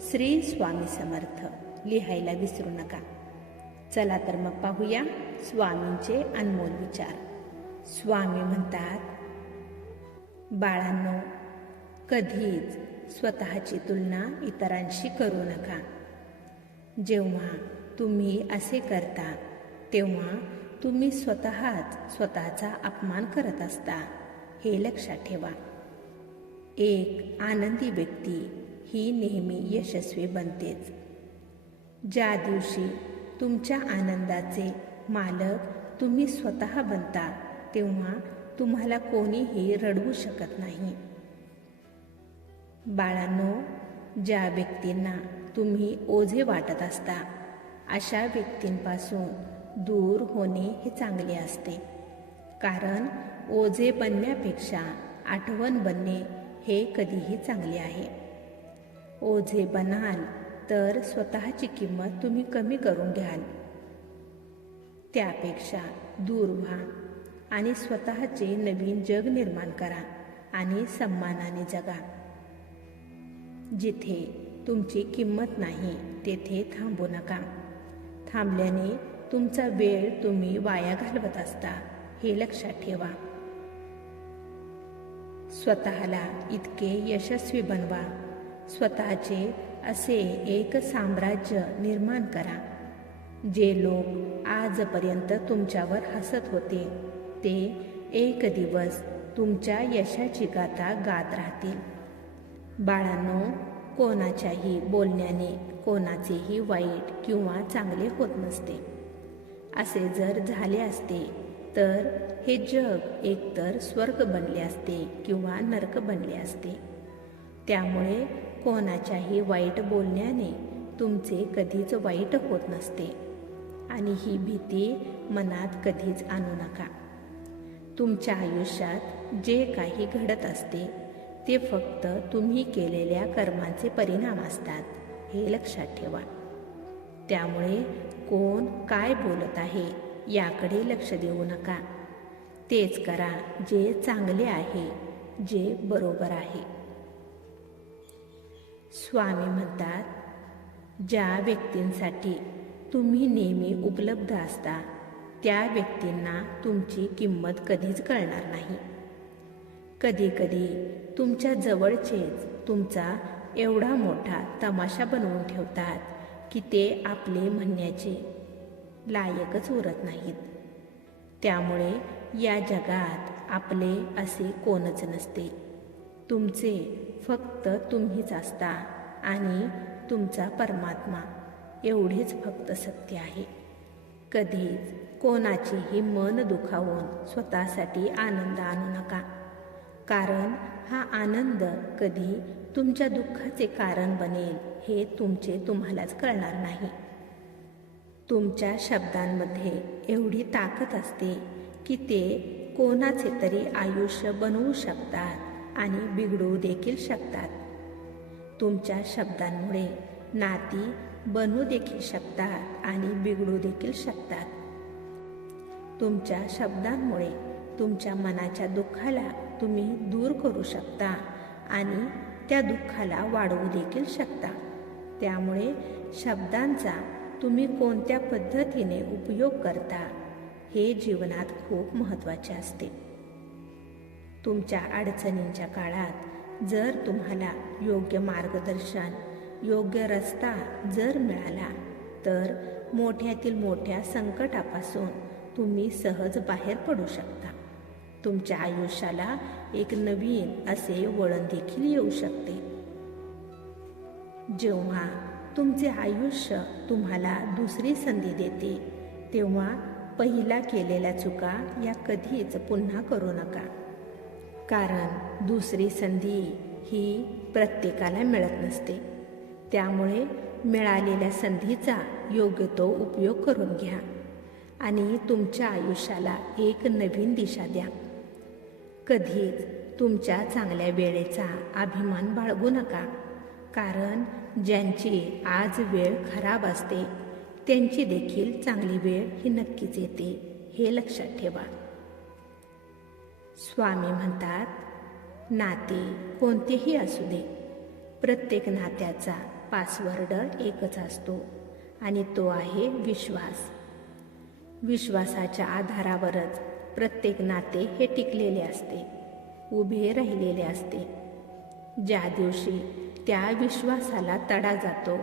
श्री स्वामी समर्थ. लिहायला विसरू नका. चला तर मग पाहूया स्वामींचे अनमोल विचार. स्वामी म्हणतात बाळांनो कधीच स्वतःची तुलना इतरांशी करू नका. जेव्हा तुम्ही असे करता तेव्हा तुम्ही स्वतःच स्वतःचा अपमान करत असता. हे लक्षात ठेवा. एक आनंदी व्यक्ती ही नेहमी यशस्वी बनतेच. ज्या दिवशी तुमच्या आनंदाचे मालक तुम्ही स्वतः बनता तेव्हा तुम्हाला कोणीही रडवू शकत नाही. बाळांनो ज्या व्यक्तींना तुम्ही ओझे वाटत असता अशा व्यक्तींपासून दूर होणे हे चांगले असते. कारण ओझे बनण्यापेक्षा आठवण बनणे हे कधीही चांगले आहे. ओझे बनाल तर स्वतःची किंमत तुम्ही कमी करून घ्याल. त्यापेक्षा दूर व्हा आणि स्वतःचे नवीन जग निर्माण करा आणि सन्मानाने जगा. जिथे तुमची किंमत नाही तेथे थांबू नका. थांबल्याने तुमचा वेळ तुम्ही वाया घालवत असता हे लक्षात ठेवा. स्वतःला इतके यशस्वी बनवा. स्वतःचे असे एक साम्राज्य निर्माण करा जे लोक आजपर्यंत तुमच्यावर हसत होते. ते एक दिवस तुमच्या यशाची गाथा गात राहतील. बाळांनो कोणाच्याही बोलण्याने कोणाचेही वाईट किंवा चांगले होत नसते. असे जर झाले असते तर हे जग एकतर स्वर्ग बनले असते किंवा नरक बनले असते. त्यामुळे कोणाच्याही वाईट बोलण्याने तुमचे कधीच वाईट होत नसते. आणि ही भीती मनात कधीच आणू नका. तुमच्या आयुष्यात जे काही घडत असते ते फक्त तुम्ही केलेल्या कर्माचे परिणाम असतात हे लक्षात ठेवा. त्यामुळे कोण काय बोलत आहे याकडे लक्ष देऊ नका. तेच करा जे चांगले आहे जे बरोबर आहे. स्वामी म्हणतात ज्या व्यक्तींसाठी तुम्ही नेहमी उपलब्ध असता त्या व्यक्तींना तुमची किंमत कधीच कळणार नाही. कधीकधी तुमच्या जवळचेच तुमचा एवढा मोठा तमाशा बनवून ठेवतात की ते आपले म्हणण्याचे लायकच उरत नाहीत. त्यामुळे या जगात आपले असे कोणच नसते. तुमचे फक्त तुम्हीच असता आणि तुमचा परमात्मा एवढेच फक्त सत्य आहे. कधीच कोणाचेही मन दुखावून स्वतःसाठी आनंद आणू नका. कारण हा आनंद कधी तुमच्या दुःखाचे कारण बनेल हे तुमचे तुम्हालाच कळणार नाही. तुमच्या शब्दांमध्ये एवढी ताकद असते की ते कोणाचे तरी आयुष्य बनवू शकतात. आणि बिघडू देखील शकतात. तुमच्या शब्दांमुळे नाती बनवू देखील शकतात आणि बिघडू देखील शकतात. तुमच्या शब्दांमुळे तुमच्या मनाच्या दुःखाला तुम्ही दूर करू शकता आणि त्या दुःखाला वाढवू देखील शकता. त्यामुळे शब्दांचा तुम्ही कोणत्या पद्धतीने उपयोग करता हे जीवनात खूप महत्त्वाचे असते. तुमच्या अडचणींच्या काळात जर तुम्हाला योग्य मार्गदर्शन योग्य रस्ता जर मिळाला तर मोठ्यातील मोठ्या संकटापासून तुम्ही सहज बाहेर पडू शकता. तुमच्या आयुष्याला एक नवीन असे वळण देखील येऊ शकते. जेव्हा तुमचे आयुष्य तुम्हाला दुसरी संधी देते तेव्हा पहिला केलेल्या चुका या कधीच पुन्हा करू नका. कारण दुसरी संधी ही प्रत्येकाला मिळत नसते. त्यामुळे मिळालेल्या संधीचा योग्य तो उपयोग करून घ्या आणि तुमच्या आयुष्याला एक नवीन दिशा द्या. कधीच तुमच्या चांगल्या वेळेचा अभिमान बाळगू नका कारण ज्यांची आज वेळ खराब असते त्यांची देखील चांगली वेळ ही नक्कीच येते हे लक्षात ठेवा. स्वामी म्हणतात नाते कोणतेही असू दे. प्रत्येक नात्याचा पासवर्ड एकच असतो आणि तो आहे विश्वास. विश्वासाच्या आधारावरच प्रत्येक नाते हे टिकलेले असते उभे राहिलेले असते. ज्या दिवशी त्या विश्वासाला तडा जातो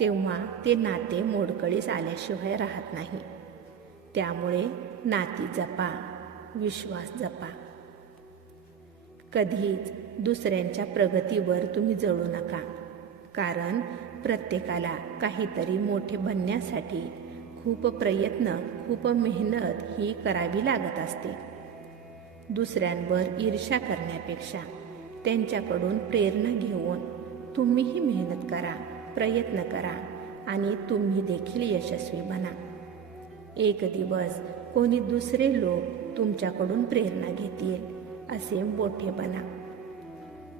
तेव्हा ते नाते मोडकळीस आल्याशिवाय राहत नाही. त्यामुळे नाती जपा. विश्वास जपा. कधीच दुसऱ्यांच्या प्रगतीवर तुम्ही जळू नका. कारण प्रत्येकाला काहीतरी मोठे बनण्यासाठी खूप प्रयत्न खूप मेहनत ही करावी लागत असते. दुसऱ्यांवर ईर्ष्या करण्यापेक्षा त्यांच्याकडून प्रेरणा घेऊन तुम्हीही मेहनत करा प्रयत्न करा आणि तुम्ही देखील यशस्वी बना. एक दिवस कोणी दुसरे लोक तुमच्याकडून प्रेरणा घेतील असे मोठेपणा.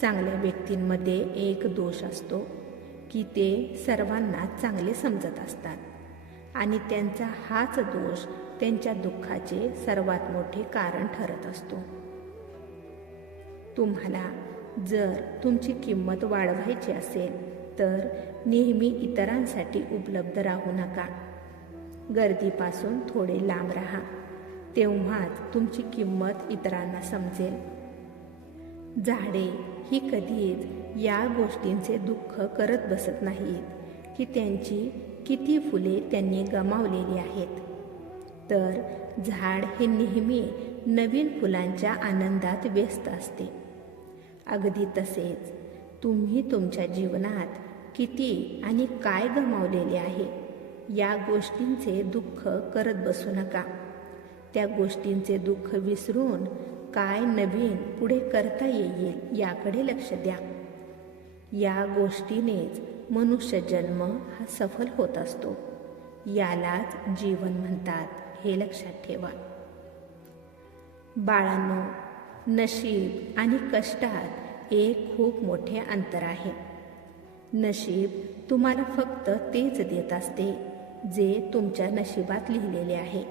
चांगल्या व्यक्तींमध्ये एक दोष असतो की ते सर्वांना चांगले समजत असतात. आणि त्यांचा हाच दोष त्यांच्या दुःखाचे सर्वात मोठे कारण ठरत असतो. तुम्हाला जर तुमची किंमत वाढवायची असेल तर नेहमी इतरांसाठी उपलब्ध राहू नका. गर्दीपासून थोडे लांब राहा. तेव्हाच तुमची किंमत इतरांना समजेल. झाडे ही कधीच या गोष्टींचे दुःख करत बसत नाहीत की त्यांची किती फुले त्यांनी गमावलेली आहेत. तर झाड हे नेहमी नवीन फुलांच्या आनंदात व्यस्त असते. अगदी तसेच तुम्ही तुमच्या जीवनात किती आणि काय गमावलेले आहे? या गोष्टींचे दुःख करत बसू नका. त्या गोष्टींचे दुःख विसरून काय नवीन पुढे करता येईल याकडे लक्ष द्या. या गोष्टीनेच मनुष्य जन्म हा सफल होत असतो. यालाच जीवन म्हणतात हे लक्षात ठेवा. बाळांनो नशीब आणि कष्टात एक खूप मोठे अंतर आहे. नशीब तुम्हाला फक्त तेच देत असते. जे तुमच्या नशिबात लिहिलेले आहे.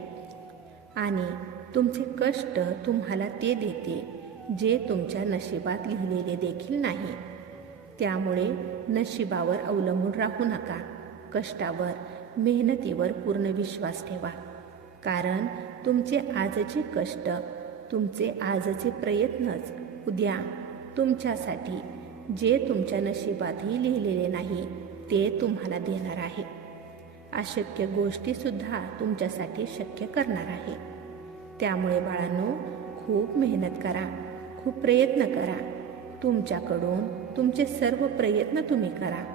आणि तुमचे कष्ट तुम्हाला ते देते जे तुमच्या नशिबात लिहिलेले देखील नाही. त्यामुळे नशिबावर अवलंबून राहू नका. कष्टावर मेहनतीवर पूर्ण विश्वास ठेवा. कारण तुमचे आजचे कष्ट तुमचे आजचे प्रयत्नच उद्या तुमच्यासाठी जे तुमच्या नशिबातही लिहिलेले नाही ते तुम्हाला देणार आहे. अशक्य गोष्टीसुद्धा तुमच्यासाठी शक्य करणार आहे. त्यामुळे बाळांनो खूप मेहनत करा खूप प्रयत्न करा. तुमच्याकडून तुमचे सर्व प्रयत्न तुम्ही करा.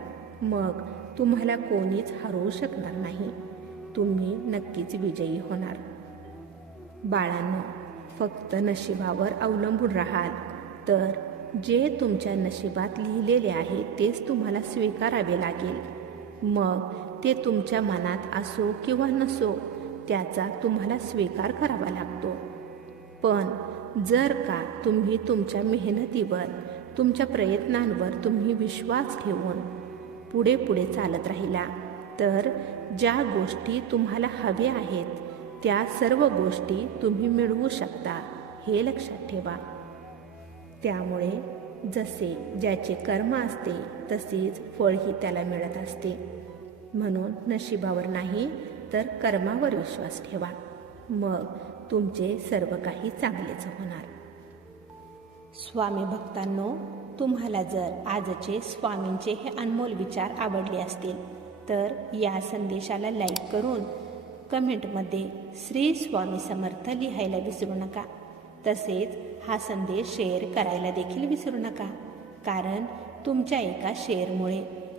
मग तुम्हाला कोणीच हरवू शकणार नाही. तुम्ही नक्कीच विजयी होणार. बाळांनो फक्त नशिबावर अवलंबून राहाल. तर जे तुमच्या नशिबात लिहिलेले आहे तेच तुम्हाला स्वीकारावे लागेल. मग ते तुमच्या मनात असो किंवा नसो त्याचा तुम्हाला स्वीकार करावा लागतो. पण जर का तुम्ही तुमच्या मेहनतीवर तुमच्या प्रयत्नांवर तुम्ही विश्वास ठेवून पुढे पुढे चालत राहिला तर ज्या गोष्टी तुम्हाला हव्या आहेत त्या सर्व गोष्टी तुम्ही मिळवू शकता हे लक्षात ठेवा. त्यामुळे जसे ज्याचे कर्म असते तसेच फळही त्याला मिळत असते. म्हणून नशिबावर नाही तर कर्मावर विश्वास ठेवा. मग तुमचे सर्व काही चांगलेच होणार. स्वामी भक्तांनो तुम्हाला जर आजचे स्वामींचे हे अनमोल विचार आवडले असतील तर या संदेशाला लाईक करून कमेंटमध्ये श्री स्वामी समर्थ लिहायला विसरू नका. तसेच हा संदेश शेअर करायला देखील विसरू नका. कारण तुमच्या एका शेअरमुळे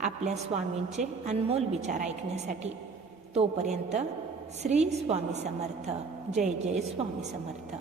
आपल्या स्वामींचे अनमोल विचार ऐकण्यासाठी तोपर्यंत श्री स्वामी समर्थ. जय जय स्वामी समर्थ.